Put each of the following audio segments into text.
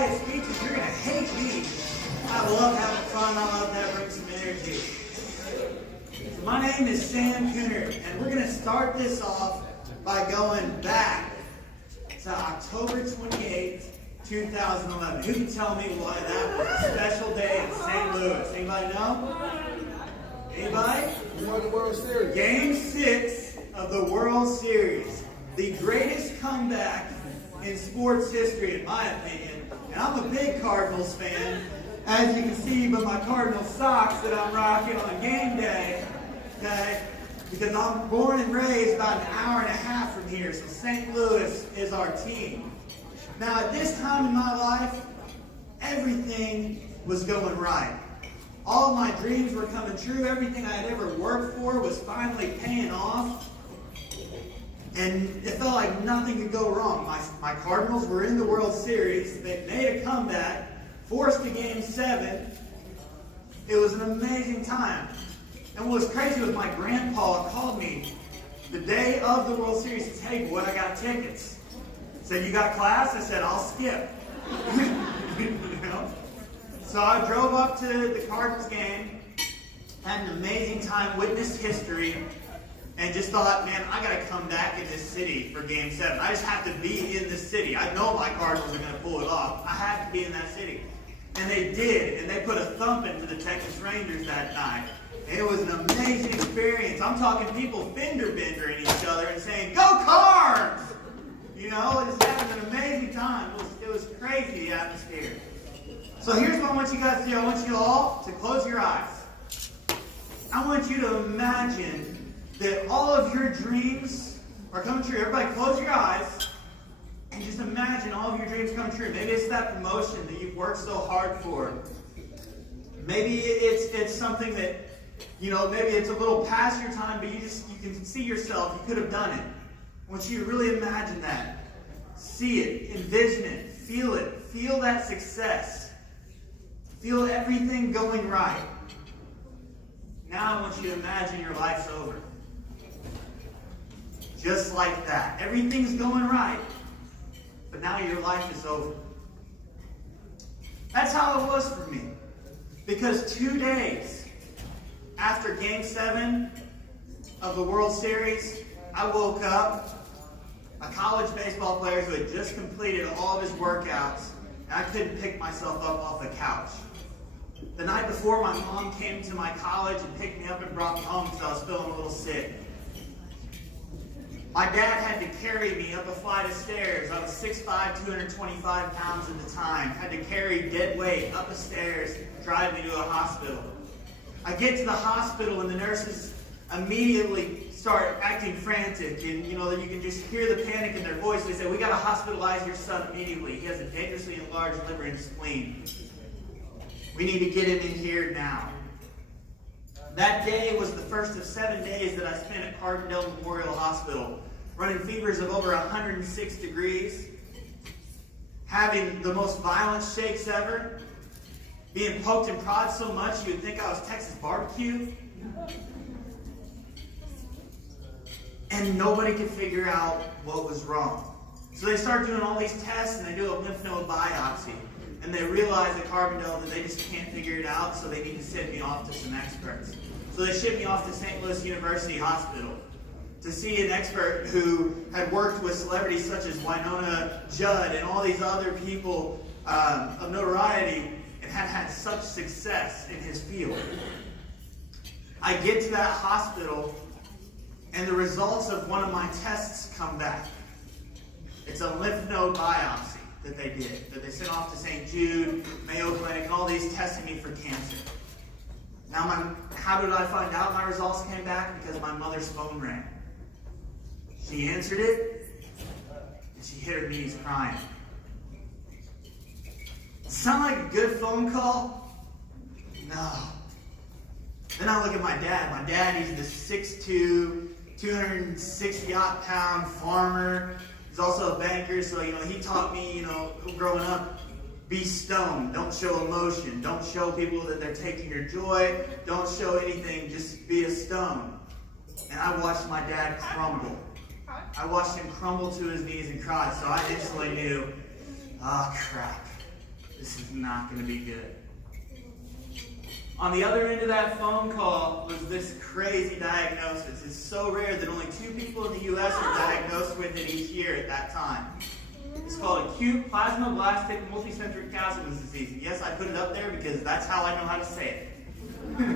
quiet speeches, you're going to hate me. I love having fun. I love that brings some energy. So my name is Sam Cooner, and we're going to start this off by going back to October 28th, 2011. Who can tell me why that was a special day in St. Louis? Anybody know? Anybody? We won the World Series. Game 6 of the World Series. The greatest comeback in sports history, in my opinion. And I'm a big Cardinals fan, as you can see by my Cardinal socks that I'm rocking on game day. Okay? Because I'm born and raised about an hour and a half from here, so St. Louis is our team. Now, at this time in my life, everything was going right. All my dreams were coming true. Everything I had ever worked for was finally paying off. And it felt like nothing could go wrong. My Cardinals were in the World Series. They made a comeback, forced to Game 7. It was an amazing time. And what was crazy was my grandpa called me the day of the World Series to tell me, "Boy, I got tickets." Said, "You got class?" I said, "I'll skip." You know? So I drove up to the Cardinals game, had an amazing time, witnessed history, and just thought, man, I got to come back in this city for Game 7. I just have to be in this city. I know my Cardinals are going to pull it off. I have to be in that city. And they did, and they put a thumping to the Texas Rangers that night. It was an amazing experience. I'm talking people fender bendering each other and saying, "Go Cards!" You know, just having an amazing time. It was crazy, the atmosphere. So here's what I want you guys to do. I want you all to close your eyes. I want you to imagine that all of your dreams are coming true. Everybody close your eyes and just imagine all of your dreams coming true. Maybe it's that promotion that you've worked so hard for. Maybe it's something that, you know, maybe it's a little past your time, but you can see yourself. You could have done it. I want you to really imagine that. See it, envision it, feel that success. Feel everything going right. Now I want you to imagine your life's over. Just like that. Everything's going right, but now your life is over. That's how it was for me. Because 2 days after Game 7 of the World Series, I woke up, a college baseball player who had just completed all of his workouts, and I couldn't pick myself up off the couch. The night before, my mom came to my college and picked me up and brought me home because I was feeling a little sick. My dad had to carry me up a flight of stairs. I was 6'5", 225 pounds at the time. Had to carry dead weight up the stairs, drive me to a hospital. I get to the hospital and the nurses immediately start acting frantic, and you know, you can just hear the panic in their voice. They say, "We got to hospitalize your son immediately. He has a dangerously enlarged liver and spleen. We need to get him in here now." That day was the first of 7 days that I spent at Carbondale Memorial Hospital, running fevers of over 106 degrees, having the most violent shakes ever, being poked and prodded so much you would think I was Texas barbecue. And nobody could figure out what was wrong. So they start doing all these tests, and they do a lymph node biopsy. And they realize at Carbondale that they just can't figure it out, so they need to send me off to some experts. So they shipped me off to St. Louis University Hospital to see an expert who had worked with celebrities such as Winona Judd and all these other people of notoriety and had had such success in his field. I get to that hospital, and the results of one of my tests come back. It's a lymph node biopsy that they sent off to St. Jude, Mayo Clinic, and all these testing me for cancer. Now, how did I find out my results came back? Because my mother's phone rang. She answered it, and she hit her knees crying. Sound like a good phone call? No. Then I look at my dad. My dad, he's this 6'2", 260-odd-pound farmer. He's also a banker, so, he taught me, growing up, be stoned. Don't show emotion. Don't show people that they're taking your joy. Don't show anything. Just be a stone. And I watched my dad crumble. I watched him crumble to his knees and cry, so I instantly knew, oh, crap. this is not going to be good. On the other end of that phone call was this crazy diagnosis. It's so rare that only 2 people in the U.S. are diagnosed with it each year at that time. It's called acute plasmablastic multicentric Castleman's disease. And yes, I put it up there because that's how I know how to say it.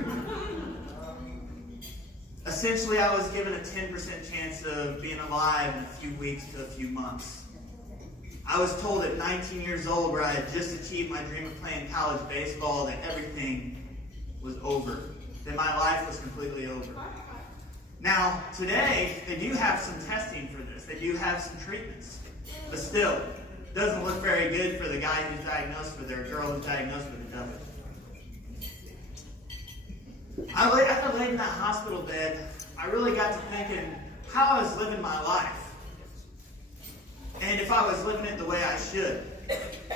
Essentially, I was given a 10% chance of being alive in a few weeks to a few months. I was told at 19 years old, where I had just achieved my dream of playing college baseball, that everything was over, that my life was completely over. Now, today, they do have some testing for this. They do have some treatments. But still, it doesn't look very good for the guy who's diagnosed with it, or girl who's diagnosed with it, does it? I laid in that hospital bed. I really got to thinking how I was living my life, and if I was living it the way I should.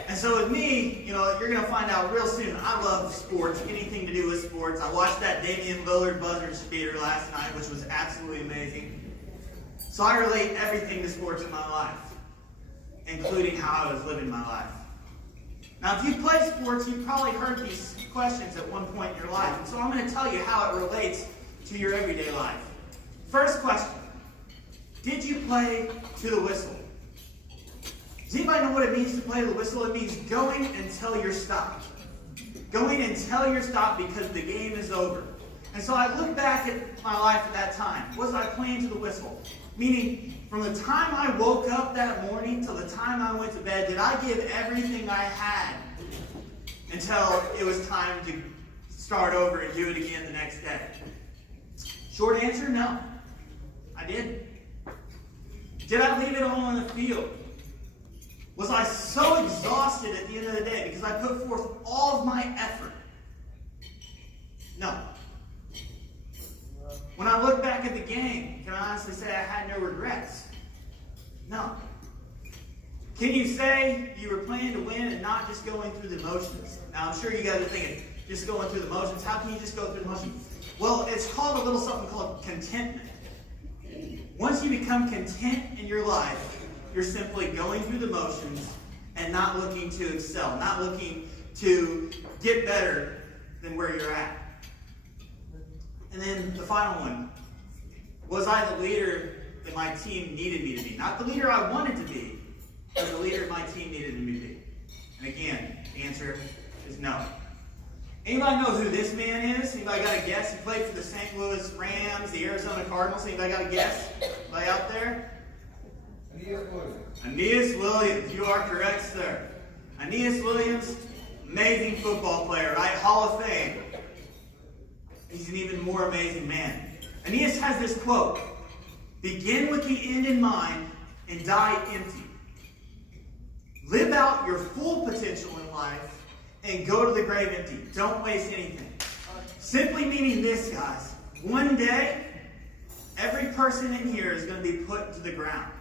And so with me, you're going to find out real soon. I love sports, anything to do with sports. I watched that Damian Lillard buzzer beater last night, which was absolutely amazing. So I relate everything to sports in my life, including how I was living my life. Now, if you play sports, you've probably heard these questions at one point in your life. And so I'm going to tell you how it relates to your everyday life. First question: did you play to the whistle? Does anybody know what it means to play to the whistle? It means going until you're stopped. Going until you're stopped because the game is over. And so I look back at my life at that time. Was I playing to the whistle? Meaning, from the time I woke up that morning till the time I went to bed, did I give everything I had until it was time to start over and do it again the next day? Short answer, no. I didn't. Did I leave it all on the field? Was I so exhausted at the end of the day because I put forth all of my effort? No. When I look back at the game, can I honestly say I had no regrets? No. Can you say you were playing to win and not just going through the motions? Now, I'm sure you guys are thinking, just going through the motions. How can you just go through the motions? Well, it's called a little something called contentment. Once you become content in your life, you're simply going through the motions and not looking to excel, not looking to get better than where you're at. And then the final one: was I the leader that my team needed me to be? Not the leader I wanted to be, but the leader my team needed me to be. And again, the answer is no. Anybody know who this man is? Anybody got a guess? He played for the St. Louis Rams, the Arizona Cardinals. Anybody got a guess? Anybody out there? Aeneas Williams. You are correct, sir. Aeneas Williams, amazing football player, right? Hall of Fame. He's an even more amazing man. Aeneas has this quote: begin with the end in mind and die empty. Live out your full potential in life and go to the grave empty. Don't waste anything. Simply meaning this, guys: one day, every person in here is going to be put to the ground.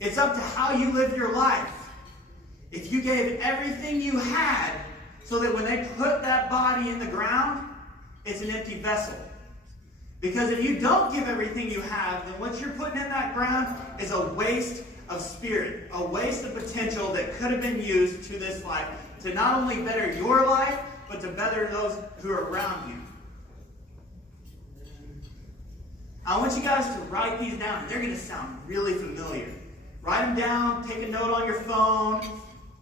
It's up to how you live your life. If you gave everything you had so that when they put that body in the ground, it's an empty vessel. Because if you don't give everything you have, then what you're putting in that ground is a waste of spirit, a waste of potential that could have been used to this life to not only better your life, but to better those who are around you. I want you guys to write these down, and they're going to sound really familiar. Write them down, take a note on your phone,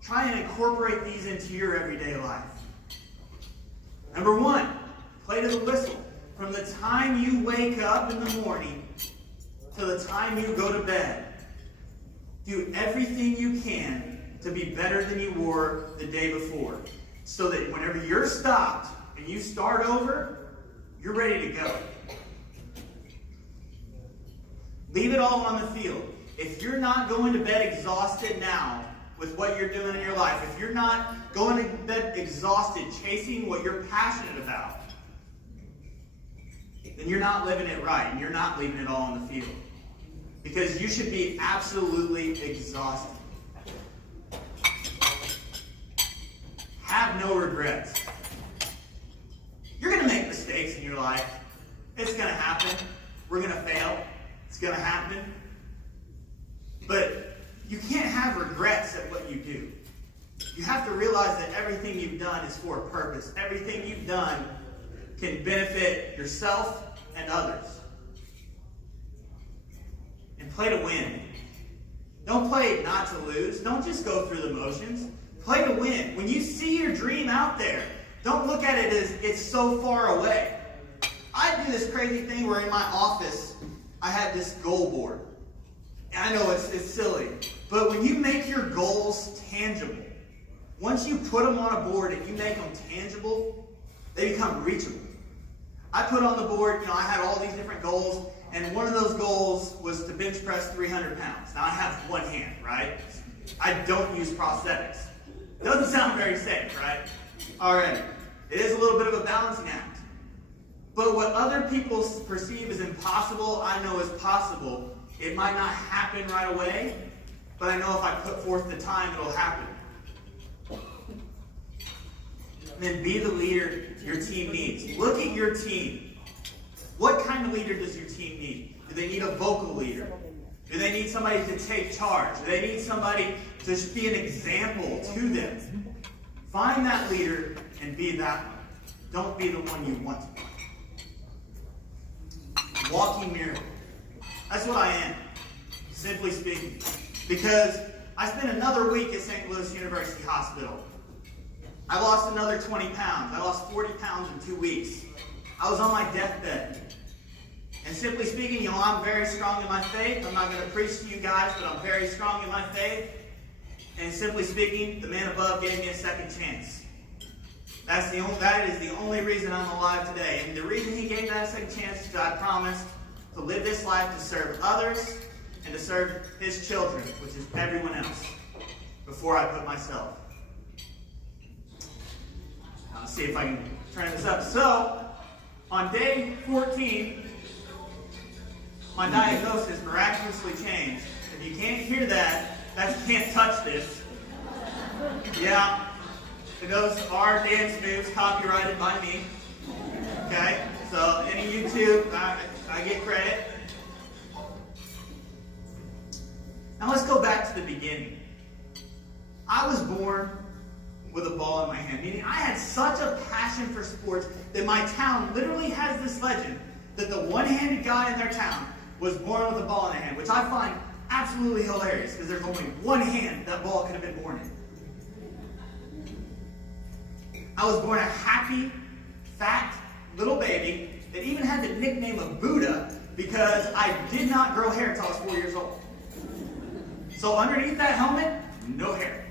try and incorporate these into your everyday life. Number 1, play to the whistle. From the time you wake up in the morning to the time you go to bed, do everything you can to be better than you were the day before, so that whenever you're stopped and you start over, you're ready to go. Leave it all on the field. If you're not going to bed exhausted now with what you're doing in your life, if you're not going to bed exhausted chasing what you're passionate about, then you're not living it right, and you're not leaving it all on the field. Because you should be absolutely exhausted. Have no regrets. You're going to make mistakes in your life. It's going to happen. We're going to fail. It's going to happen. But you can't have regrets at what you do. you have to realize that everything you've done is for a purpose. Everything you've done can benefit yourself and others. And play to win. Don't play not to lose. Don't just go through the motions. Play to win. When you see your dream out there, don't look at it as it's so far away. I do this crazy thing where in my office, I have this goal board. And I know it's silly, but when you make your goals tangible, once you put them on a board and you make them tangible, they become reachable. I put on the board, I had all these different goals, and one of those goals was to bench press 300 pounds. Now I have one hand, right? I don't use prosthetics. Doesn't sound very safe, right? Alright, it is a little bit of a balancing act. But what other people perceive as impossible, I know is possible. It might not happen right away, but I know if I put forth the time, it'll happen. And then be the leader your team needs. Look at your team. What kind of leader does your team need? Do they need a vocal leader? Do they need somebody to take charge? Do they need somebody to just be an example to them? Find that leader and be that one. Don't be the one you want to be. Walking miracle. That's what I am, simply speaking. Because I spent another week at St. Louis University Hospital. I lost another 20 pounds. I lost 40 pounds in 2 weeks. I was on my deathbed. And simply speaking, I'm very strong in my faith. I'm not going to preach to you guys, but I'm very strong in my faith. And simply speaking, the man above gave me a second chance. That is the only reason I'm alive today. And the reason he gave that second chance is that I promised to live this life to serve others and to serve his children, which is everyone else, before I put myself. Let's see if I can turn this up. So, on day 14, my diagnosis miraculously changed. If you can't hear that, that's can't touch this. Yeah, those are dance moves copyrighted by me. Okay, so any YouTube, I get credit. Now let's go back to the beginning. I was born with a ball in my hand, meaning I had such a passion for sports that my town literally has this legend that the one-handed guy in their town was born with a ball in their hand, which I find absolutely hilarious because there's only one hand that ball could have been born in. I was born a happy, fat little baby that even had the nickname of Buddha because I did not grow hair until I was 4 years old. So underneath that helmet, no hair.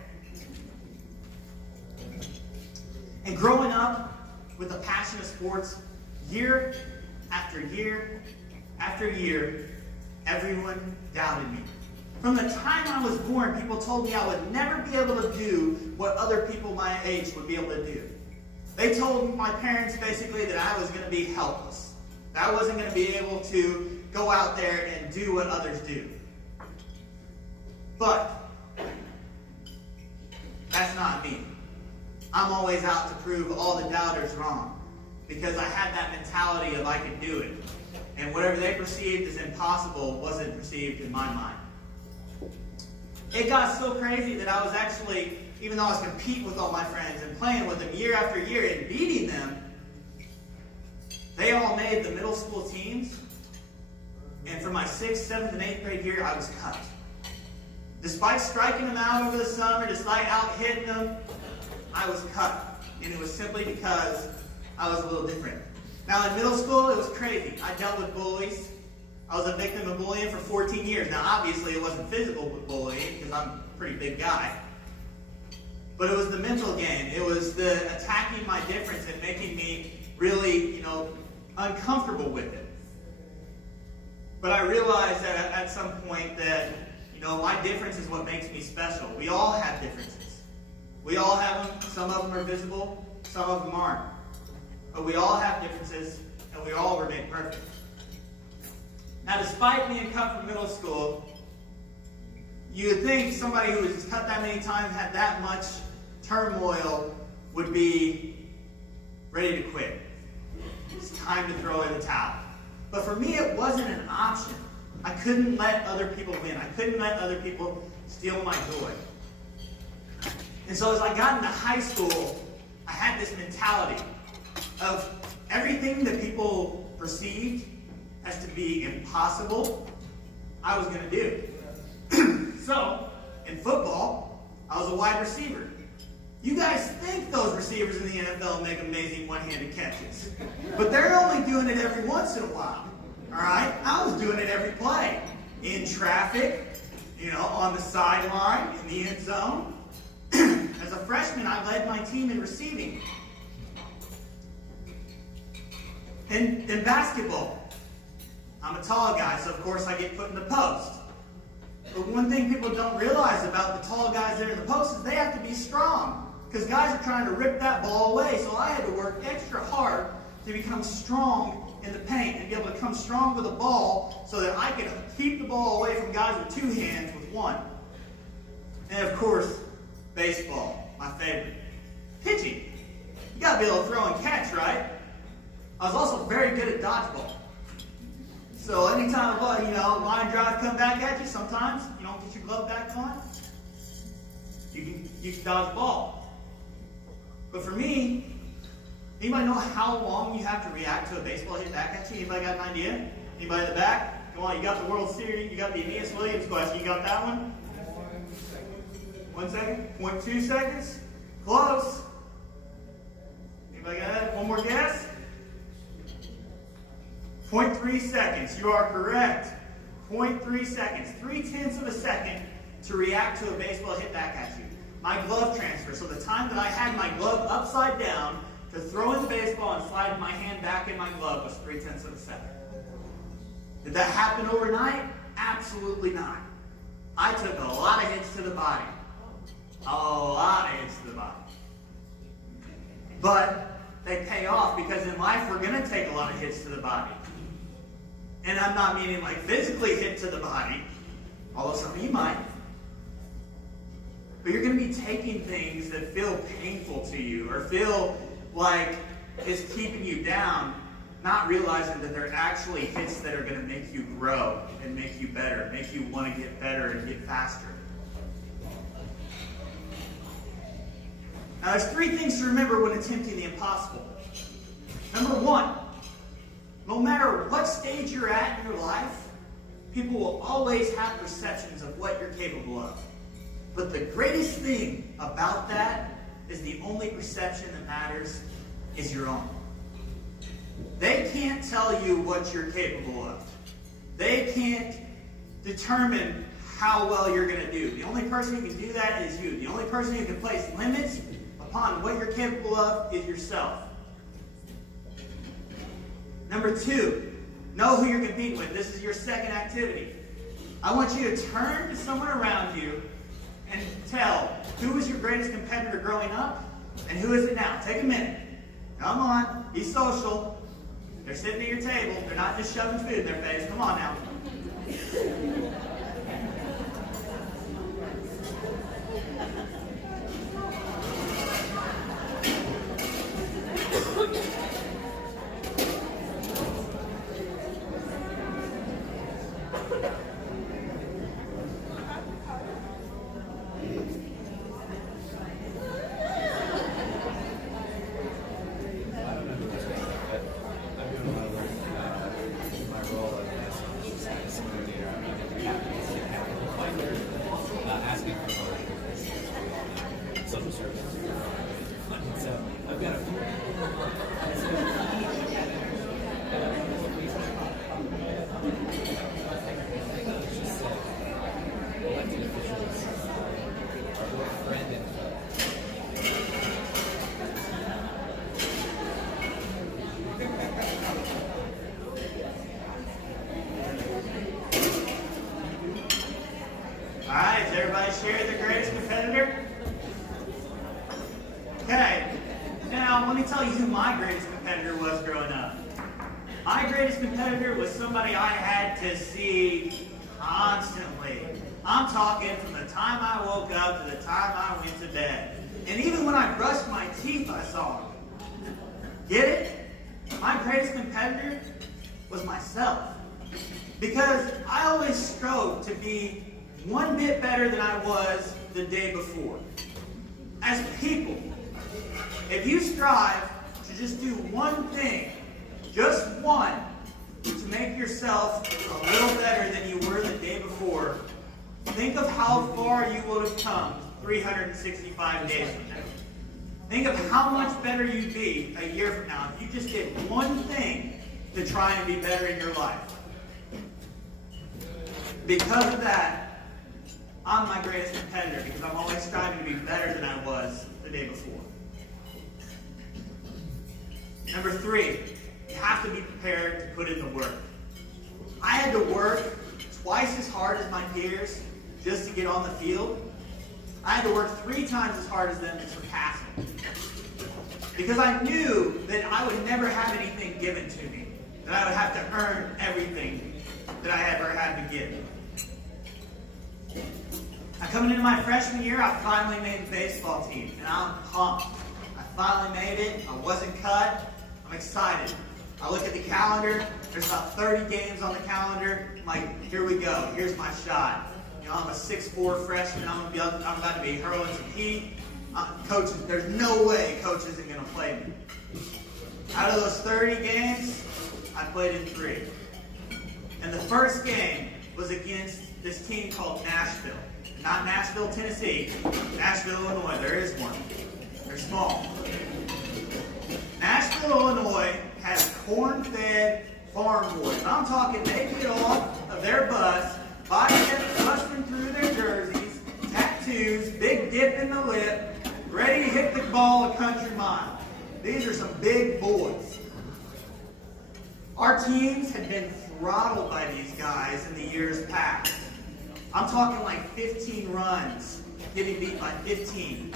And growing up with a passion of sports, year after year after year, everyone doubted me. From the time I was born, people told me I would never be able to do what other people my age would be able to do. They told my parents basically that I was going to be helpless. That I wasn't going to be able to go out there and do what others do. But that's not me. I'm always out to prove all the doubters wrong because I had that mentality of I could do it. And whatever they perceived as impossible wasn't perceived in my mind. It got so crazy that I was actually, even though I was competing with all my friends and playing with them year after year and beating them, they all made the middle school teams. And for my 6th, 7th, and 8th grade year, I was cut. Despite striking them out over the summer, despite out-hitting them, I was cut. And it was simply because I was a little different. Now in middle school, it was crazy. I dealt with bullies. I was a victim of bullying for 14 years. Now obviously it wasn't physical bullying because I'm a pretty big guy. But it was the mental game. It was the attacking my difference and making me really, uncomfortable with it. But I realized that at some point that, my difference is what makes me special. We all have differences. We all have them. Some of them are visible. Some of them aren't. But we all have differences, and we all were made perfect. Now, despite being cut from middle school, you would think somebody who was cut that many times, had that much turmoil, would be ready to quit. It's time to throw in the towel. But for me, it wasn't an option. I couldn't let other people win. I couldn't let other people steal my joy. And so as I got into high school, I had this mentality of everything that people perceived as to be impossible, I was going to do. So, in football, I was a wide receiver. You guys think those receivers in the NFL make amazing one-handed catches, but they're only doing it every once in a while. All right? I was doing it every play. In traffic, on the sideline, in the end zone. As a freshman, I led my team in receiving. In basketball, I'm a tall guy, so of course I get put in the post. But one thing people don't realize about the tall guys that are in the post is they have to be strong. Because guys are trying to rip that ball away, so I had to work extra hard to become strong in the paint and be able to come strong with a ball so that I could keep the ball away from guys with two hands with one. And of course, baseball, my favorite. Pitching. You gotta be able to throw and catch, right? I was also very good at dodgeball. So anytime a line drive come back at you, sometimes you don't get your glove back on, you can dodge the ball. But for me, anybody know how long you have to react to a baseball hit back at you? Anybody got an idea? Anybody in the back? Come on, you got the World Series, you got the Aeneas Williams question. You got that one? 1 second? 0.2 seconds? Close. Anybody got that? One more guess? 0.3 seconds. You are correct. 0.3 seconds. 0.3 of a second to react to a baseball hit back at you. My glove transfer. So the time that I had my glove upside down to throw in the baseball and slide my hand back in my glove was 0.3 of a second. Did that happen overnight? Absolutely not. I took a lot of hits to the body. A lot of hits to the body. But they pay off because in life we're going to take a lot of hits to the body. And I'm not meaning like physically hit to the body, although some of you might. But you're going to be taking things that feel painful to you or feel like it's keeping you down, not realizing that they're actually hits that are going to make you grow and make you better, make you want to get better and get faster. Now, there's 3 things to remember when attempting the impossible. Number 1, no matter what stage you're at in your life, people will always have perceptions of what you're capable of. But the greatest thing about that is the only perception that matters is your own. They can't tell you what you're capable of. They can't determine how well you're going to do. The only person who can do that is you. The only person who can place limits upon what you're capable of is yourself. Number 2, know who you're competing with. This is your second activity. I want you to turn to someone around you and tell who was your greatest competitor growing up and who is it now. Take a minute. Come on. Be social. They're sitting at your table. They're not just shoving food in their face. Come on now. Everybody share their greatest competitor? Okay, now let me tell you who my greatest competitor was growing up. My greatest competitor was somebody I had to see constantly. I'm talking from the time I woke up to the time I went to bed. And even when I brushed my teeth, I saw him. Get it? My greatest competitor was myself. Because I always strove to be one bit better than I was the day before. as people, if you strive to just do one thing, just one, to make yourself a little better than you were the day before, think of how far you would have come 365 days from now. Think of how much better you'd be a year from now if you just did one thing to try and be better in your life. Because of that, I'm my greatest competitor because I'm always striving to be better than I was the day before. Number 3, you have to be prepared to put in the work. I had to work twice as hard as my peers just to get on the field. I had to work 3 times as hard as them to surpass them. Because I knew that I would never have anything given to me. That I would have to earn everything that I ever had to give. Now coming into my freshman year, I finally made the baseball team. And I'm pumped. I finally made it. I wasn't cut. I'm excited. I look at the calendar. There's about 30 games on the calendar. I'm like, here we go. Here's my shot. You know, I'm a 6'4" freshman. I'm about to be hurling some heat. Coach, there's no way coach isn't going to play me. Out of those 30 games, I played in 3. And the first game was against this team called Nashville. Not Nashville, Tennessee. Nashville, Illinois. There is one. They're small. Nashville, Illinois has corn-fed farm boys. I'm talking they get off of their bus, biceps busting through their jerseys, tattoos, big dip in the lip, ready to hit the ball a country mile. These are some big boys. Our teams had been throttled by these guys in the years past. I'm talking like 15 runs, getting beat by 15.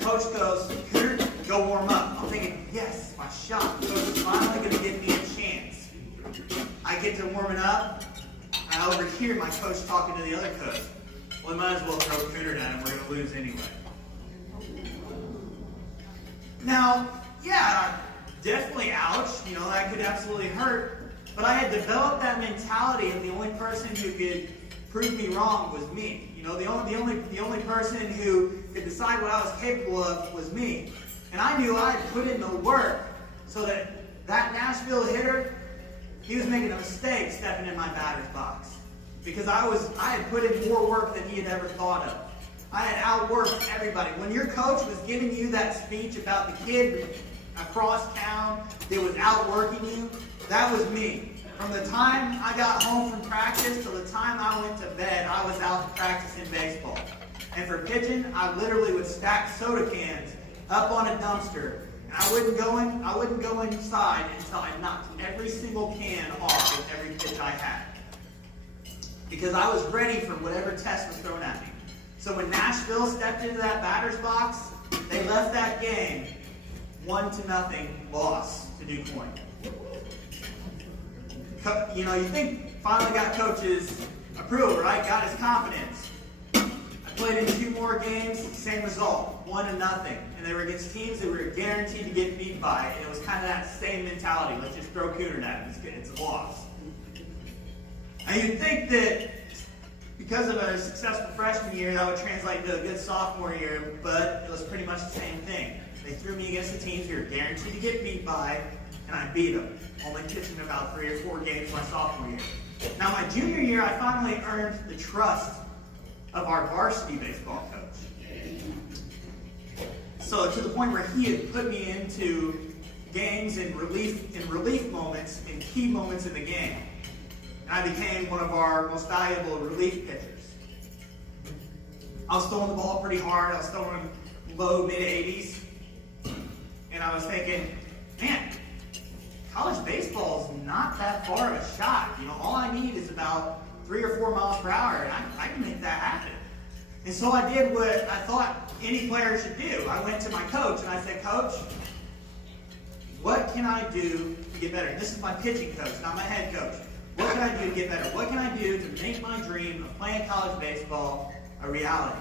Coach goes, "Cooter, go warm up." I'm thinking, yes, my shot. Coach is finally going to give me a chance. I get to warming up, and I overhear my coach talking to the other coach. Well, we might as well throw Cooter at him. We're going to lose anyway. Now, yeah, definitely ouch. You know, that could absolutely hurt. But I had developed that mentality, and the only person who could prove me wrong was me. You know, the only person who could decide what I was capable of was me. And I knew I had put in the work so that Nashville hitter, he was making a mistake stepping in my batter's box. Because I had put in more work than he had ever thought of. I had outworked everybody. When your coach was giving you that speech about the kid across town that was outworking you, that was me. From the time I got home from practice till the time I went to bed, I was out practicing baseball. And for pitching, I literally would stack soda cans up on a dumpster. And I wouldn't go inside until I knocked every single can off with every pitch I had. Because I was ready for whatever test was thrown at me. So when Nashville stepped into that batter's box, they left that game 1-0 loss to DuQuoin. You know, you think finally got coach's approval, right? Got his confidence. I played in 2 more games, same result, 1-0. And they were against teams that were guaranteed to get beat by. And it was kind of that same mentality. Let's just throw Cooter at him. It's a loss. And you'd think that because of a successful freshman year, that would translate into a good sophomore year, but it was pretty much the same thing. They threw me against the teams we were guaranteed to get beat by, and I beat them, only pitching about 3 or 4 games my sophomore year. Now, my junior year, I finally earned the trust of our varsity baseball coach. So to the point where he had put me into games in relief moments, in key moments in the game. And I became one of our most valuable relief pitchers. I was throwing the ball pretty hard. I was throwing low, mid-80s. And I was thinking, man, college baseball is not that far of a shot. You know, all I need is about 3 or 4 miles per hour, and I can make that happen. And so I did what I thought any player should do. I went to my coach, and I said, Coach, what can I do to get better? This is my pitching coach, not my head coach. What can I do to get better? What can I do to make my dream of playing college baseball a reality?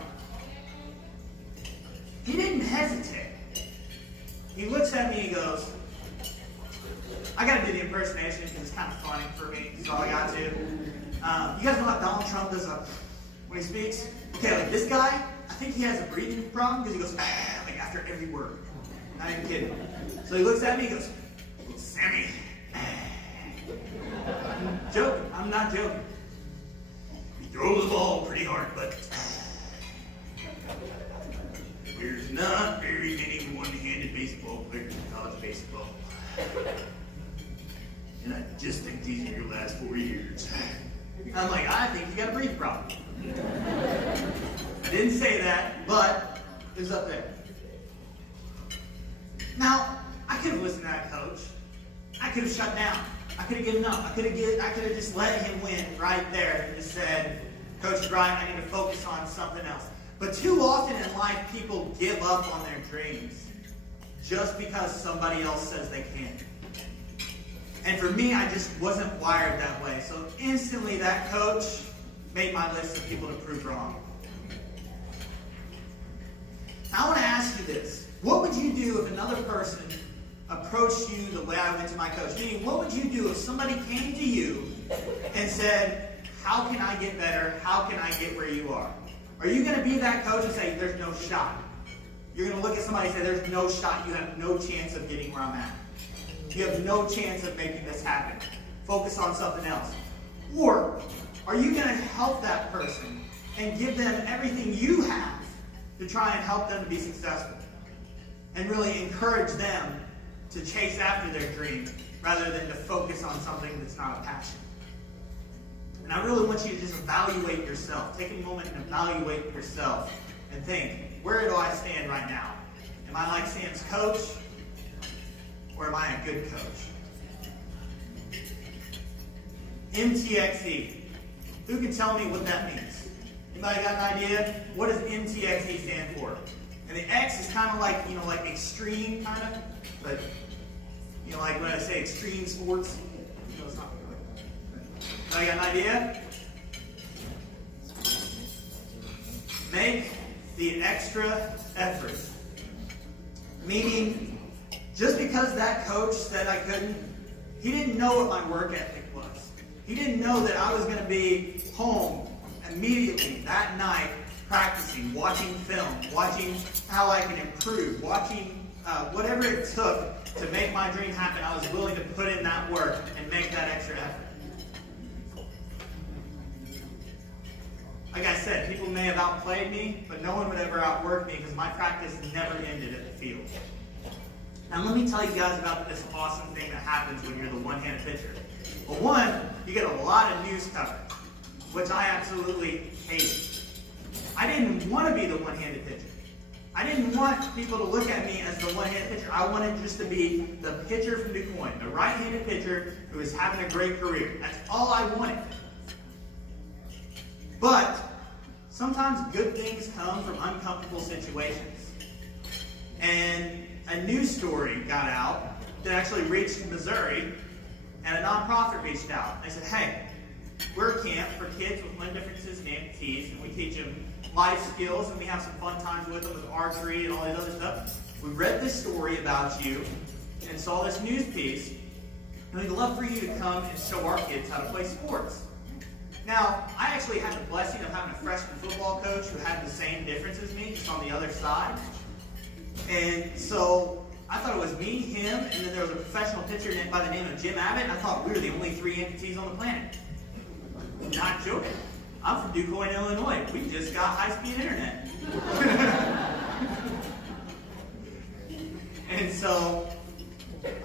He didn't hesitate. He looks at me and he goes, I got to do the impersonation because it's kind of funny for me, so I got to. You guys know how Donald Trump does when he speaks? Okay, like this guy, I think he has a breathing problem because he goes, like after every word. Not even kidding. So he looks at me, he goes, Sammy. Joking. I'm not joking. He throws the ball pretty hard, but there's not very many one-handed baseball players in college baseball. And I just think these are your last 4 years. I'm like, I think you got a breathing problem. I didn't say that, but it was up there. Now, I could have listened to that coach. I could have shut down. I could have given up. I could have just let him win right there and just said, Coach Bryant, I need to focus on something else. But too often in life, people give up on their dreams just because somebody else says they can't. And for me, I just wasn't wired that way. So instantly that coach made my list of people to prove wrong. I want to ask you this. What would you do if another person approached you the way I went to my coach? Meaning, what would you do if somebody came to you and said, how can I get better? How can I get where you are? Are you going to be that coach and say, there's no shot? You're going to look at somebody and say, there's no shot. You have no chance of getting where I'm at. You have no chance of making this happen. Focus on something else. Or are you going to help that person and give them everything you have to try and help them to be successful? And really encourage them to chase after their dream rather than to focus on something that's not a passion. And I really want you to just evaluate yourself. Take a moment and evaluate yourself and think, where do I stand right now? Am I like Sam's coach? Or am I a good coach? MTXE. Who can tell me what that means? Anybody got an idea? What does MTXE stand for? And the X is kind of like, like extreme kind of, but, like when I say extreme sports, it's not really. Anybody got an idea? Make the extra effort. Meaning, just because that coach said I couldn't, he didn't know what my work ethic was. He didn't know that I was going to be home immediately that night practicing, watching film, watching how I can improve, watching whatever it took to make my dream happen. I was willing to put in that work and make that extra effort. Like I said, people may have outplayed me, but no one would ever outwork me because my practice never ended at the field. Now let me tell you guys about this awesome thing that happens when you're the one-handed pitcher. Well, one, you get a lot of news coverage, which I absolutely hated. I didn't want to be the one-handed pitcher. I didn't want people to look at me as the one-handed pitcher. I wanted just to be the pitcher from DuQuoin, the right-handed pitcher who is having a great career. That's all I wanted. But sometimes good things come from uncomfortable situations. And a news story got out that actually reached Missouri, and a nonprofit reached out. They said, hey, we're a camp for kids with limb differences and amputees, and we teach them life skills, and we have some fun times with them with archery and all this other stuff. We read this story about you and saw this news piece, and we'd love for you to come and show our kids how to play sports. Now, I actually had the blessing of having a freshman football coach who had the same difference as me, just on the other side. And so I thought it was me, him, and then there was a professional pitcher by the name of Jim Abbott, and I thought we were the only 3 amputees on the planet. Not joking. I'm from DuQuoin, Illinois. We just got high-speed internet. And so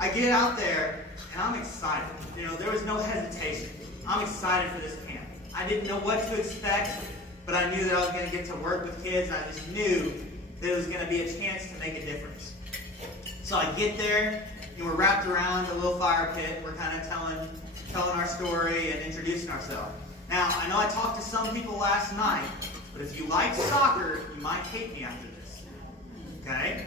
I get out there, and I'm excited. There was no hesitation. I'm excited for this camp. I didn't know what to expect, but I knew that I was going to get to work with kids. I just knew that it was going to be a chance to make a difference. So I get there, and we're wrapped around a little fire pit. We're kind of telling our story and introducing ourselves. Now, I know I talked to some people last night, but if you like soccer, you might hate me after this. Okay?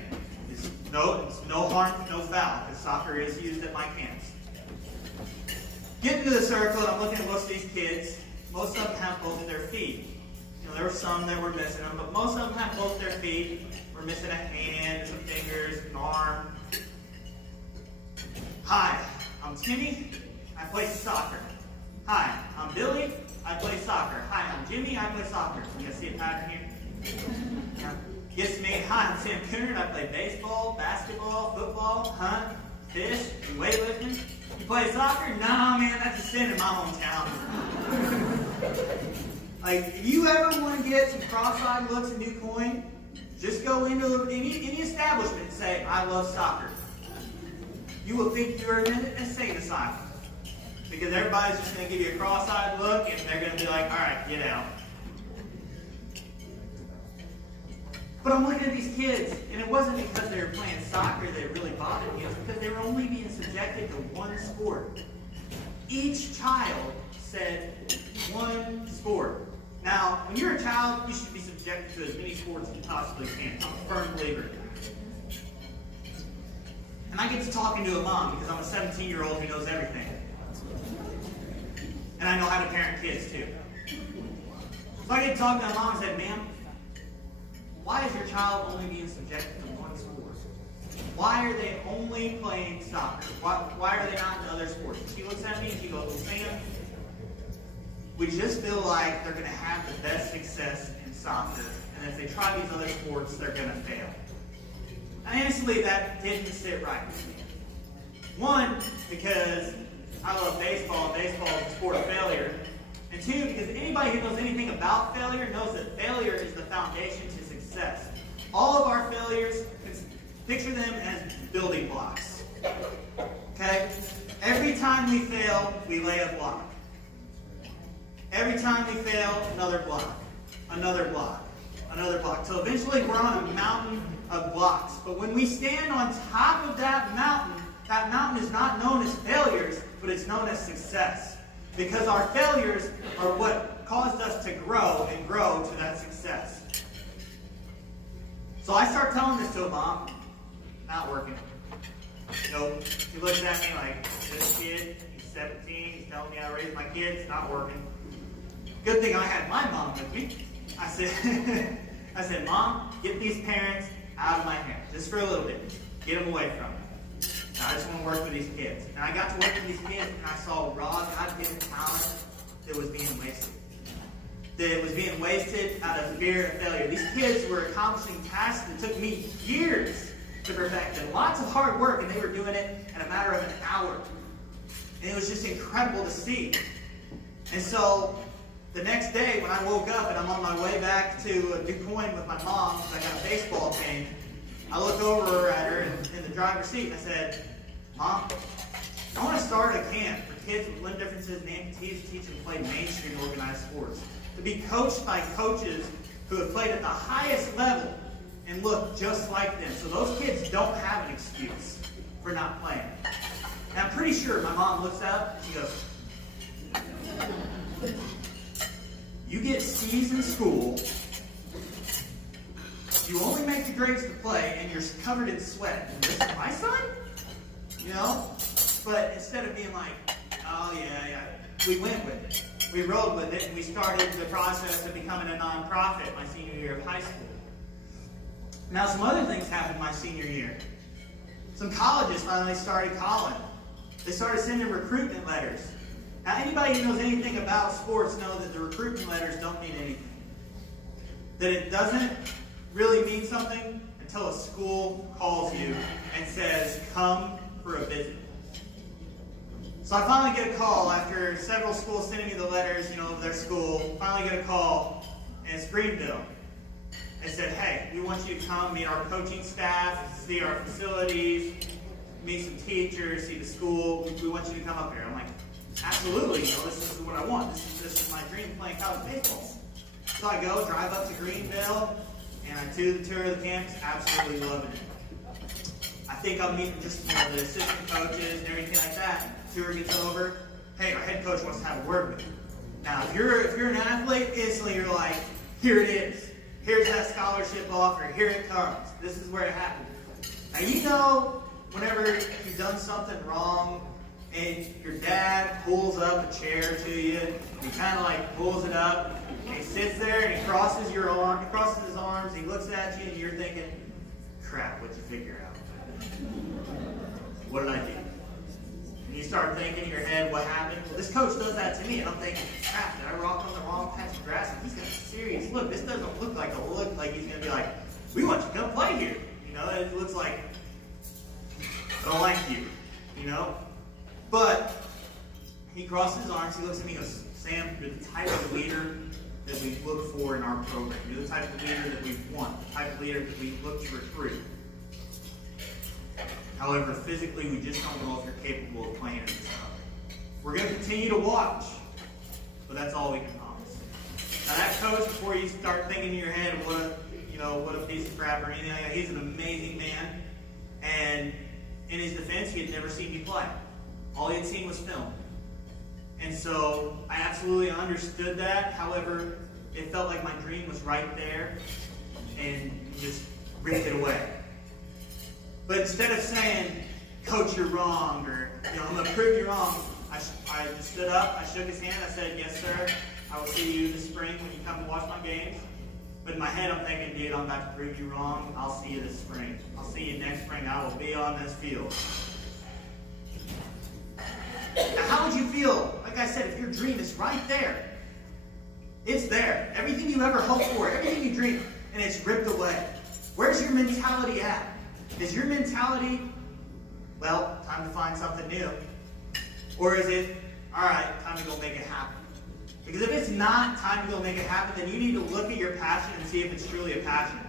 It's no harm, no foul, because soccer is used at my camps. Get into the circle, and I'm looking at most of these kids. Most of them have both of their feet. There were some that were missing them, but most of them have both their feet. We're missing a hand, some fingers, an arm. Hi, I'm Timmy. I play soccer. Hi, I'm Billy. I play soccer. Hi, I'm Jimmy. I play soccer. You guys see a pattern here? Gets to me, hi, I'm Sam Cooner, and I play baseball, basketball, football, hunt, fish, and weightlifting. You play soccer? Nah, man, that's a sin in my hometown. Like, if you ever want to get some cross-eyed looks at New Coin, just go into any establishment and say, I love soccer. You will think you're in an insane asylum. Because everybody's just going to give you a cross-eyed look, and they're going to be like, all right, get out. But I'm looking at these kids, and it wasn't because they were playing soccer that it really bothered me. It was because they were only being subjected to one sport. Each child said one sport. Now, when you're a child, you should be subjected to as many sports as you possibly can. I'm a firm believer. And I get to talking to a mom because I'm a 17-year-old who knows everything. And I know how to parent kids too. So I get to talk to my mom and said, ma'am, why is your child only being subjected to one sport? Why are they only playing soccer? Why are they not in other sports? And she looks at me and she goes, well, Sam, we just feel like they're going to have the best success in soccer. And if they try these other sports, they're going to fail. And honestly, that didn't sit right with me. One, because I love baseball, and baseball is a sport of failure. And two, because anybody who knows anything about failure knows that failure is the foundation to success. All of our failures, picture them as building blocks. Okay? Every time we fail, we lay a block. Every time we fail, another block, another block, another block. So eventually we're on a mountain of blocks. But when we stand on top of that mountain is not known as failures, but it's known as success. Because our failures are what caused us to grow and grow to that success. So I start telling this to a mom, not working. Nope. She looks at me like, this kid, he's 17, he's telling me how to raise my kids, not working. Good thing I had my mom with me. I said, Mom, get these parents out of my hair, just for a little bit. Get them away from me. I just want to work with these kids. And I got to work with these kids, and I saw raw, God-given talent that was being wasted. That was being wasted out of fear of failure. These kids were accomplishing tasks that took me years to perfect, and lots of hard work, and they were doing it in a matter of an hour. And it was just incredible to see. And so, the next day, when I woke up and I'm on my way back to Du Quoin with my mom, because I got a baseball game, I looked over at her in the driver's seat and I said, Mom, I want to start a camp for kids with limb differences and amputees to teach them to play mainstream organized sports. To be coached by coaches who have played at the highest level and look just like them. So those kids don't have an excuse for not playing. And I'm pretty sure my mom looks up and she goes, you get C's in school, you only make the grades to play, and you're covered in sweat. And this is my son? You know? But instead of being like, oh yeah, we went with it. We rode with it, and we started the process of becoming a nonprofit my senior year of high school. Now some other things happened my senior year. Some colleges finally started calling. They started sending recruitment letters. Now anybody who knows anything about sports knows that the recruitment letters don't mean anything. That it doesn't really mean something until a school calls you and says, come for a visit. So I finally get a call after several schools sending me the letters, of their school. Finally get a call, and it's Greenville. They said, hey, we want you to come meet our coaching staff, see our facilities, meet some teachers, see the school. We want you to come up here. I'm like, absolutely, this is what I want. This is my dream, playing college baseball. So I go, drive up to Greenville, and I do the tour of the campus, absolutely loving it. I think I'm meeting just the assistant coaches and everything like that. Tour gets over. Hey, our head coach wants to have a word with you. Now, if you're an athlete, instantly you're like, here it is. Here's that scholarship offer. Here it comes. This is where it happened. Now, whenever you've done something wrong, and your dad pulls up a chair to you, he kind of like pulls it up, and he sits there and he crosses his arms, he looks at you, and you're thinking, crap, what'd you figure out? What did I do? You start thinking in your head, what happened? Well, this coach does that to me, and I'm thinking, crap, did I rock on the wrong patch of grass, and he's got a serious look. This doesn't look like a look like he's going to be like, we want you to come play here. You know, it looks like, I don't like you, you know. But he crosses his arms, he looks at me and goes, Sam, you're the type of leader that we look for in our program. You're the type of leader that we want, the type of leader that we look to recruit. However, physically, we just don't know if you're capable of playing at this level. We're going to continue to watch, but that's all we can promise. Now that coach, before you start thinking in your head, what a piece of crap or anything like that, he's an amazing man. And in his defense, he had never seen me play. All he had seen was film. And so I absolutely understood that. However, it felt like my dream was right there, and he just ripped it away. But instead of saying, Coach, you're wrong, or I'm going to prove you wrong, I stood up, I shook his hand, I said, yes, sir, I will see you this spring when you come to watch my games. But in my head, I'm thinking, dude, I'm about to prove you wrong. I'll see you this spring. I'll see you next spring. I will be on this field. Now, how would you feel, like I said, if your dream is right there? It's there. Everything you ever hoped for, everything you dreamed, and it's ripped away. Where's your mentality at? Is your mentality, well, time to find something new? Or is it, all right, time to go make it happen? Because if it's not time to go make it happen, then you need to look at your passion and see if it's truly a passion.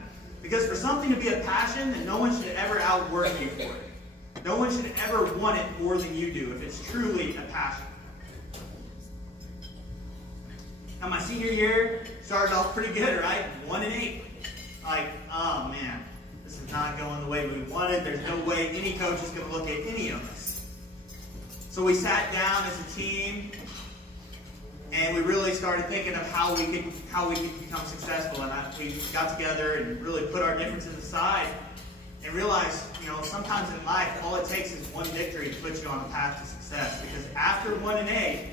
Because for something to be a passion, then no one should ever outwork you for it. No one should ever want it more than you do if it's truly a passion. Now my senior year started off pretty good, right? 1-8. Like, oh man, this is not going the way we wanted. There's no way any coach is going to look at any of us. So we sat down as a team, and we really started thinking of how we could become successful. And we got together and really put our differences aside and realized, sometimes in life, all it takes is one victory to put you on a path to success. Because after 1-8,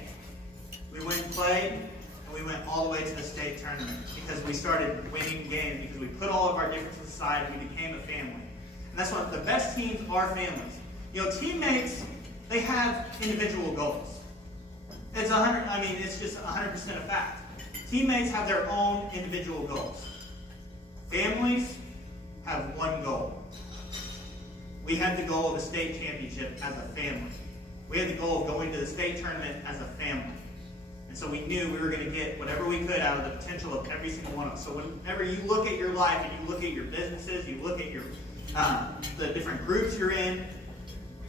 we went and played, and we went all the way to the state tournament because we started winning games, because we put all of our differences aside and we became a family. And that's what the best teams are, families. Teammates, they have individual goals. It's just 100% a fact. Teammates have their own individual goals. Families have one goal. We had the goal of a state championship as a family. We had the goal of going to the state tournament as a family. And so we knew we were going to get whatever we could out of the potential of every single one of us. So whenever you look at your life and you look at your businesses, you look at your the different groups you're in,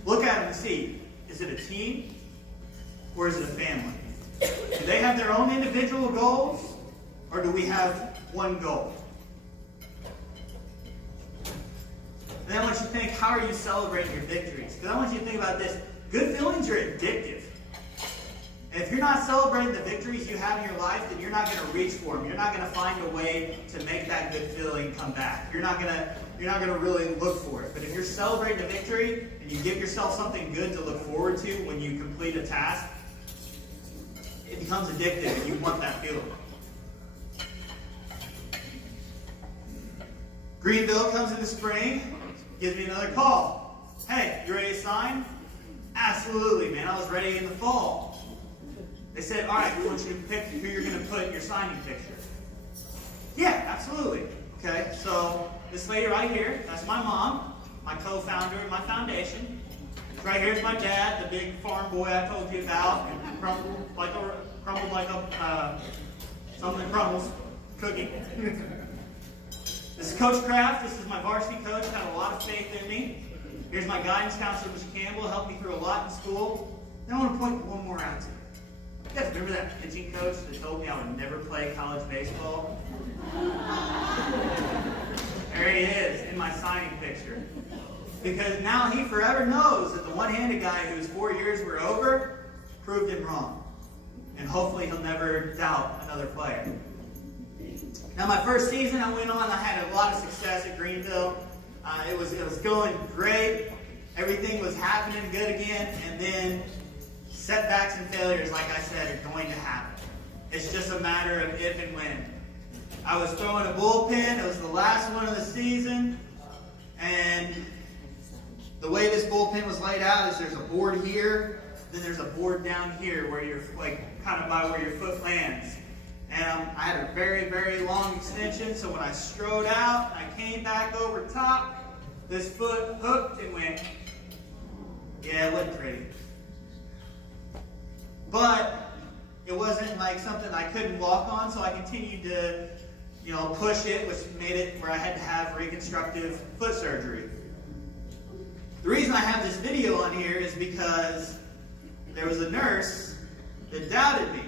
look at them and see, is it a team or is it a family? Do they have their own individual goals, or do we have one goal? And then I want you to think, how are you celebrating your victories? Because I want you to think about this. Good feelings are addictive. And if you're not celebrating the victories you have in your life, then you're not going to reach for them. You're not going to find a way to make that good feeling come back. You're not going to really look for it. But if you're celebrating a victory and you give yourself something good to look forward to when you complete a task, it becomes addictive and you want that feeling. Greenville comes in the spring, gives me another call. Hey, you ready to sign? Absolutely, man. I was ready in the fall. They said, all right, we want you to pick who you're going to put in your signing picture. Yeah, absolutely. Okay, so this lady right here, that's my mom, my co-founder of my foundation. Right here's my dad, the big farm boy I told you about, and crumbled like something that crumbles, cookie. This is Coach Kraft. This is my varsity coach. Had a lot of faith in me. Here's my guidance counselor, Mr. Campbell, helped me through a lot in school. Then I want to point one more out to you. You guys remember that pitching coach that told me I would never play college baseball? There he is in my signing picture. Because now he forever knows that the one-handed guy whose 4 years were over proved him wrong. And hopefully he'll never doubt another player. Now my first season I went on, I had a lot of success at Greenville. It was going great. Everything was happening good again. And then setbacks and failures, like I said, are going to happen. It's just a matter of if and when. I was throwing a bullpen. It was the last one of the season. And the way this bullpen was laid out is there's a board here, then there's a board down here where you're like kind of by where your foot lands. And I had a very, very long extension, so when I strode out, I came back over top, this foot hooked and went. Yeah, it wasn't pretty. But it wasn't like something I couldn't walk on, so I continued to, push it, which made it where I had to have reconstructive foot surgery. The reason I have this video on here is because there was a nurse that doubted me.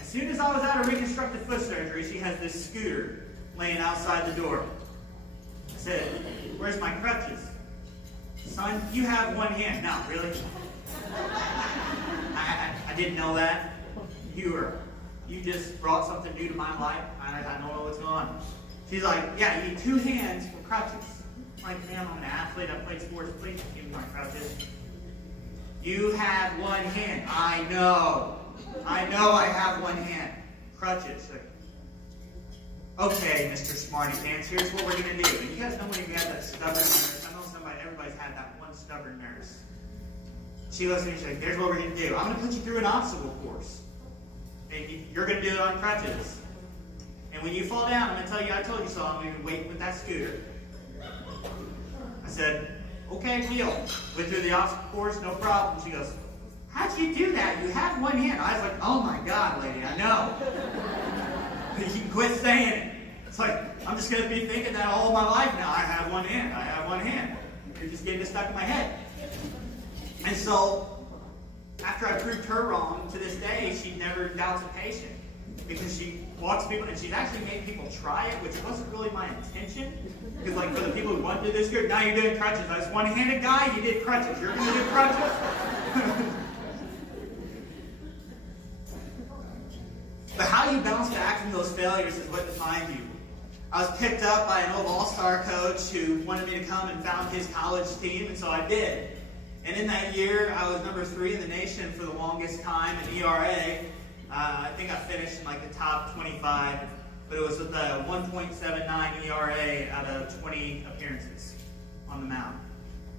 As soon as I was out of reconstructive foot surgery, she has this scooter laying outside the door. I said, "Where's my crutches?" "Son, you have one hand." "No, really? I didn't know that. You just brought something new to my life. I don't know what's going on." She's like, "Yeah, you need two hands for crutches." I'm like, "Ma'am, I'm an athlete. I played sports. Please give me my crutches." "You have one hand." I know I have one hand. Crutches. "Okay, Mr. Smarty Pants, here's what we're going to do." And you guys know when you have that stubborn nurse? I know everybody's had that one stubborn nurse. She looks at me and she's like, "Here's what we're going to do. I'm going to put you through an obstacle course. And you're going to do it on crutches. And when you fall down, I'm going to tell you, I told you so. I'm going to wait with that scooter." I said, "Okay, deal." Went through the obstacle course, no problem. She goes, "How'd you do that? You have one hand." I was like, "Oh my God, lady, I know." You can quit saying it. It's like, I'm just going to be thinking that all my life now. I have one hand. I have one hand. You're just getting it stuck in my head. And so, after I proved her wrong, to this day, she never doubts a patient. Because she walks people, and she's actually made people try it, which wasn't really my intention. Because for the people who want to do this good, now you're doing crutches. I was one-handed guy, you did crutches. You're going to do crutches. But how you bounce back from those failures is what defines you. I was picked up by an old all-star coach who wanted me to come and found his college team, and so I did. And in that year, I was number 3 in the nation for the longest time in ERA. I think I finished in the top 25, but it was with a 1.79 ERA out of 20 appearances on the mound.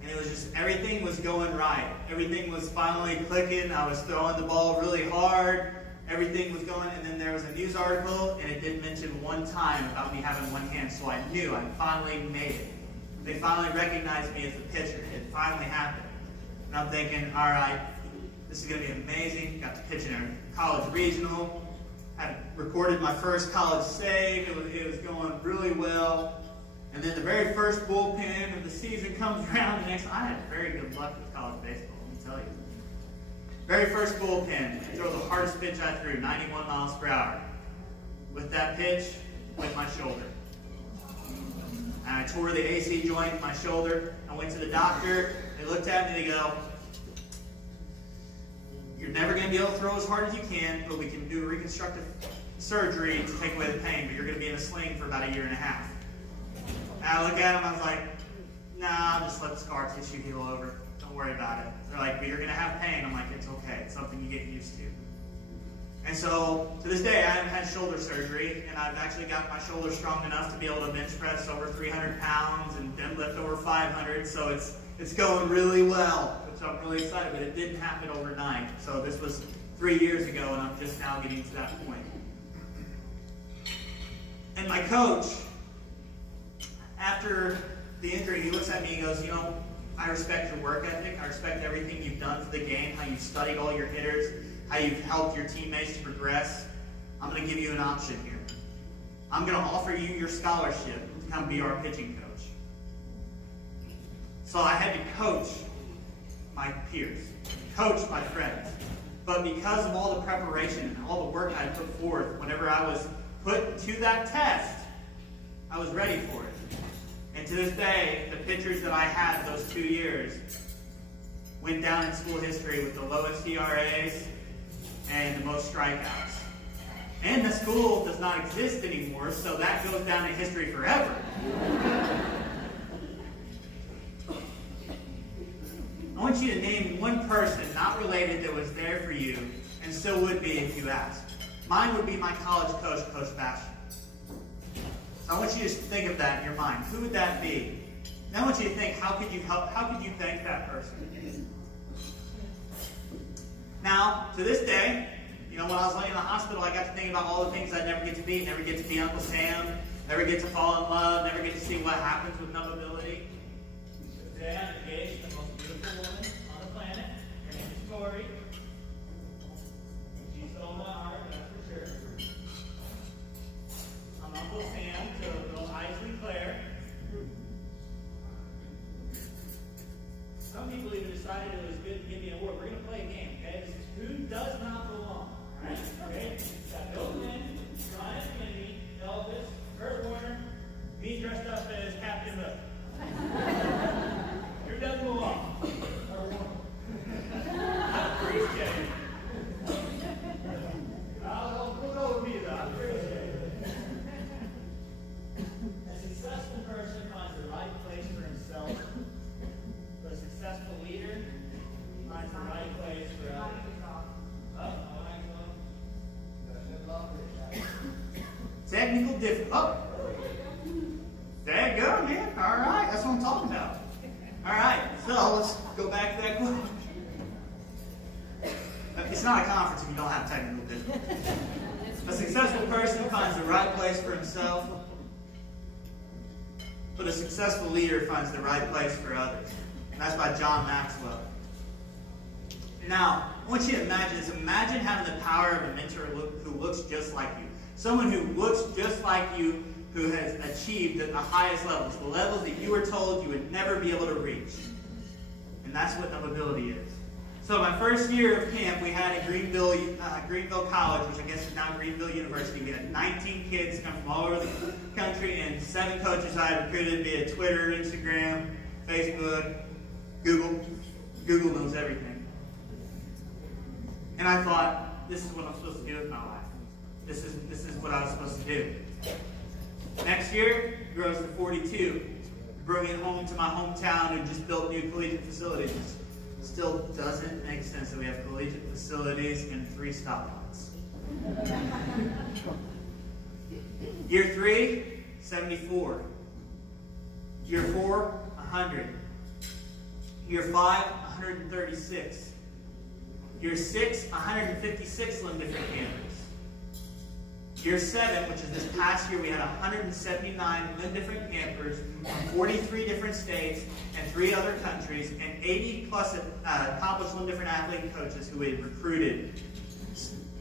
And it was just, everything was going right. Everything was finally clicking. I was throwing the ball really hard. Everything was going, and then there was a news article, and it didn't mention one time about me having one hand, so I knew I finally made it. They finally recognized me as a pitcher. It finally happened. And I'm thinking, all right, this is going to be amazing. Got to pitch in a college regional. Had recorded my first college save. It was going really well. And then the very first bullpen of the season comes around. I had very good luck with college baseball, let me tell you. Very first bullpen, I throw the hardest pitch I threw, 91 miles per hour. With that pitch, with my shoulder. And I tore the AC joint in my shoulder. I went to the doctor. They looked at me and they go, "You're never going to be able to throw as hard as you can, but we can do reconstructive surgery to take away the pain, but you're going to be in a sling for about 1.5 years. And I look at them, I was like, "Nah, just let the scar tissue heal over. Don't worry about it." They're like, "But you're going to have pain." I'm like, "It's okay. It's something you get used to." And so, to this day, I haven't had shoulder surgery, and I've actually got my shoulder strong enough to be able to bench press over 300 pounds and deadlift over 500, so it's going really well, which I'm really excited, but it didn't happen overnight. So this was 3 years ago, and I'm just now getting to that point. And my coach, after the injury, he looks at me and goes, "I respect your work ethic. I respect everything you've done for the game, how you've studied all your hitters, how you've helped your teammates to progress. I'm going to give you an option here. I'm going to offer you your scholarship to come be our pitching coach." So I had to coach my peers, coach my friends. But because of all the preparation and all the work I put forth, whenever I was put to that test, I was ready for it. And to this day, the pitchers that I had those 2 years went down in school history with the lowest ERAs and the most strikeouts. And the school does not exist anymore, so that goes down in history forever. I want you to name one person not related that was there for you and still would be if you asked. Mine would be my college coach, Coach Bastian. So I want you to think of that in your mind. Who would that be? Now I want you to think, how could you thank that person? Now, to this day, You know, when I was laying in the hospital, I got to think about all the things I'd never get to meet. Never get to meet Uncle Sam, never get to fall in love, never get to see what happens with Nubbability. Today I'm engaged to the most beautiful woman on the planet. Her name is Tori. She stole my heart, that's for sure. I'm Uncle Sam to little Isley Claire. Some people even decided it was good to give me an award. We're going to play a game, okay? This is who does not belong, right? Okay? Got Bill Clinton, John F. Kennedy, Elvis, Kurt Warner, me dressed up as Captain Hook. Who doesn't belong? I appreciate it. We'll go with me, though. I appreciate it. A successful person finds the right place for himself. But a successful leader finds the right place for others. Technical difficulty. Oh! There you go, man. All right. That's what I'm talking about. All right. So let's go back to that quote. It's not a conference if you don't have technical difficulty. A successful person finds the right place for himself. But a successful leader finds the right place for others. And that's by John Maxwell. Now, I want you to imagine having the power of a mentor who looks just like you. Someone who looks just like you, who has achieved at the highest levels, the levels that you were told you would never be able to reach. And that's what Nubbability is. So my first year of camp, we had at Greenville College, which I guess is now Greenville University. We had 19 kids come from all over the country and 7 coaches I had recruited via Twitter, Instagram, Facebook, Google. Google knows everything. And I thought, this is what I'm supposed to do with my life. This is what I was supposed to do. Next year, it grows to 42. Bring it home to my hometown who just built new collegiate facilities. Still doesn't make sense that we have collegiate facilities and 3 stoplights. Year 3, 74. Year 4, 100. Year 5, 136. Year 6, 156 Lynn-Different campers. Year 7, which is this past year, we had 179 Lynn-Different campers from 43 different states and 3 other countries, and 80 plus accomplished Lynn-Different athlete and coaches who we had recruited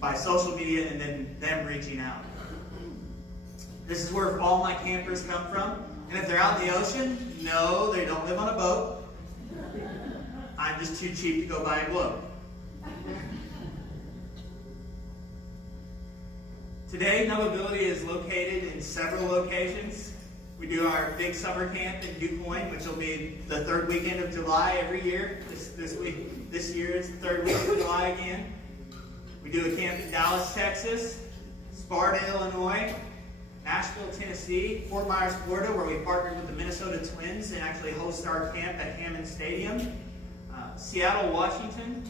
by social media and then them reaching out. This is where all my campers come from. And if they're out in the ocean, no, they don't live on a boat. I'm just too cheap to go buy a globe. Today, Nubbability is located in several locations. We do our big summer camp in Dew Point, which will be the 3rd weekend of July every year. This year it's the 3rd week of July again. We do a camp in Dallas, Texas, Sparta, Illinois, Nashville, Tennessee, Fort Myers, Florida, where we partnered with the Minnesota Twins and actually host our camp at Hammond Stadium. Seattle, Washington,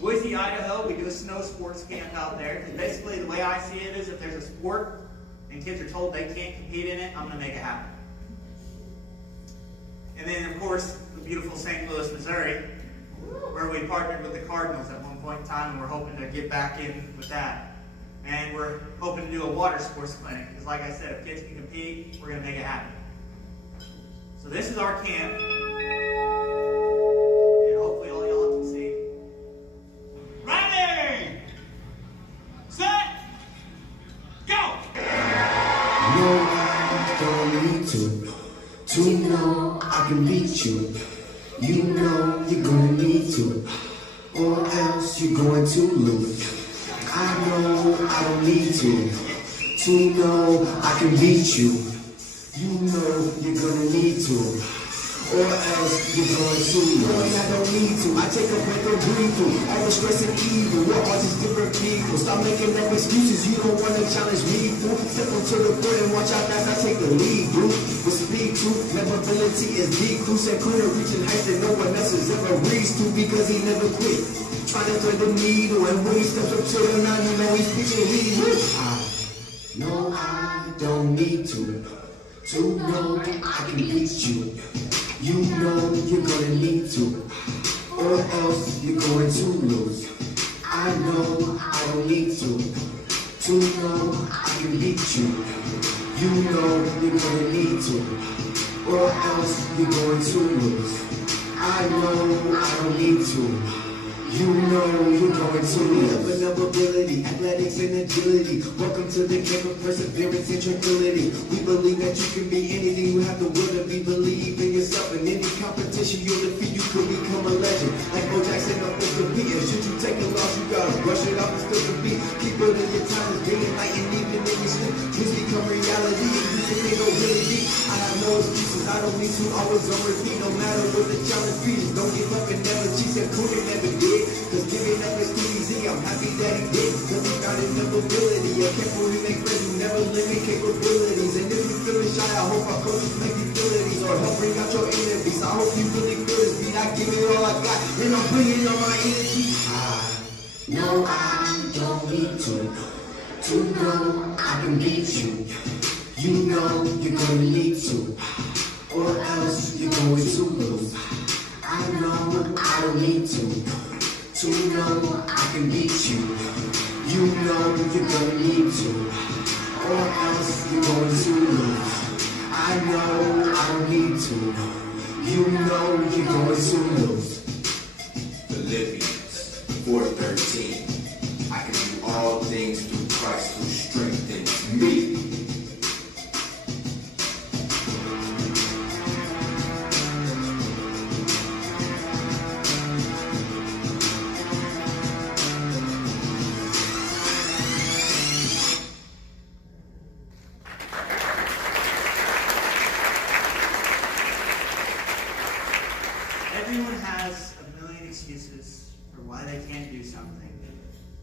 Boise, Idaho, we do a snow sports camp out there. Because basically the way I see it is if there's a sport and kids are told they can't compete in it, I'm going to make it happen. And then, of course, the beautiful St. Louis, Missouri, where we partnered with the Cardinals at one point in time, and we're hoping to get back in with that. And we're hoping to do a water sports clinic, because like I said, if kids can compete, we're going to make it happen. So this is our camp. Hopefully all y'all can see. Ready, set, go! No, I don't need to know I can beat you. You know you're gonna need to, or else you're going to lose. I know I don't need to know I can beat you. You know you're gonna need to, or else you're going to lose. I don't need to. I take a break and breathe through all the stress and evil. We're all just different people. Stop making up excuses. You don't want to challenge me, fool. Step onto the court and watch out fast I take the lead, bro. With speed, true. Neverability is deep. Cruise and couldn't reaching heights that no one else has ever reached to because he never quit. Trying to thread the needle, and when he steps up to the line, you know he's pitching lead. No, I don't need to know I can beat you. You know you're gonna need to, or else you're going to lose. I I know I don't need to know I can beat you. You know you're gonna need to, or else you're going to lose. I know I don't need to. You know you're going to live inevitability, athletics and agility. Welcome to the camp of perseverance and tranquility. We believe that you can be anything. You have the will to be. Believe in yourself. In any competition you'll defeat, you could become a legend. Like Bo Jackson up with the beat. And should you take a loss, you gotta brush it off and still compete. Keep building your time, day and night, and even in your sleep. Dreams become reality. If you think they don't really be, I have no excuses. I don't need to always on repeat. No matter what the challenge be, don't give up and never cheat. Said Coonan never did. Cause giving up is too easy, I'm happy that he did. Cause he found inevitability. A camp where we make friends who never limit capabilities. And if you feeling shy, I hope our coaches make you feel at ease, or help bring out your enemies. I hope you really feel this beat. I give it all I got, and I'm bringing all my energy. I know I don't need to know I can beat you. You know you're gonna need to, or else you're going to lose. I know I don't need to know I can beat you. You know you're gonna need to, or else you're going to lose. I know I don't need to. You know you're going to lose. Philippians 4:13. I can do all things through Christ who strengthens me. Everyone has a million excuses for why they can't do something.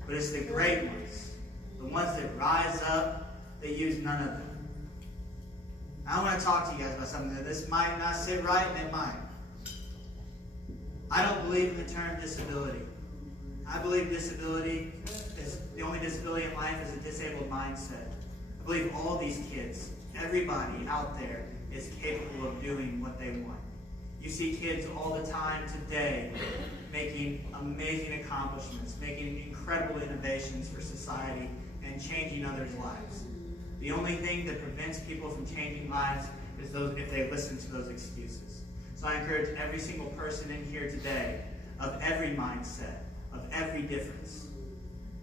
But it's the great ones, the ones that rise up, that use none of them. I want to talk to you guys about something that this might not sit right, and it might. I don't believe in the term disability. I believe disability is the only disability in life is a disabled mindset. I believe all these kids, everybody out there, is capable of doing what they want. You see kids all the time today making amazing accomplishments, making incredible innovations for society, and changing others' lives. The only thing that prevents people from changing lives is if they listen to those excuses. So I encourage every single person in here today, of every mindset, of every difference,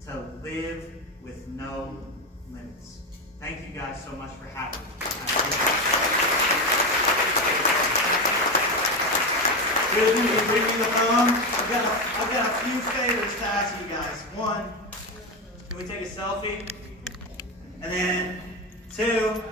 to live with no limits. Thank you guys so much for having me. With me, bring me the phone. I've got a few favors to ask you guys. One, can we take a selfie? And then two,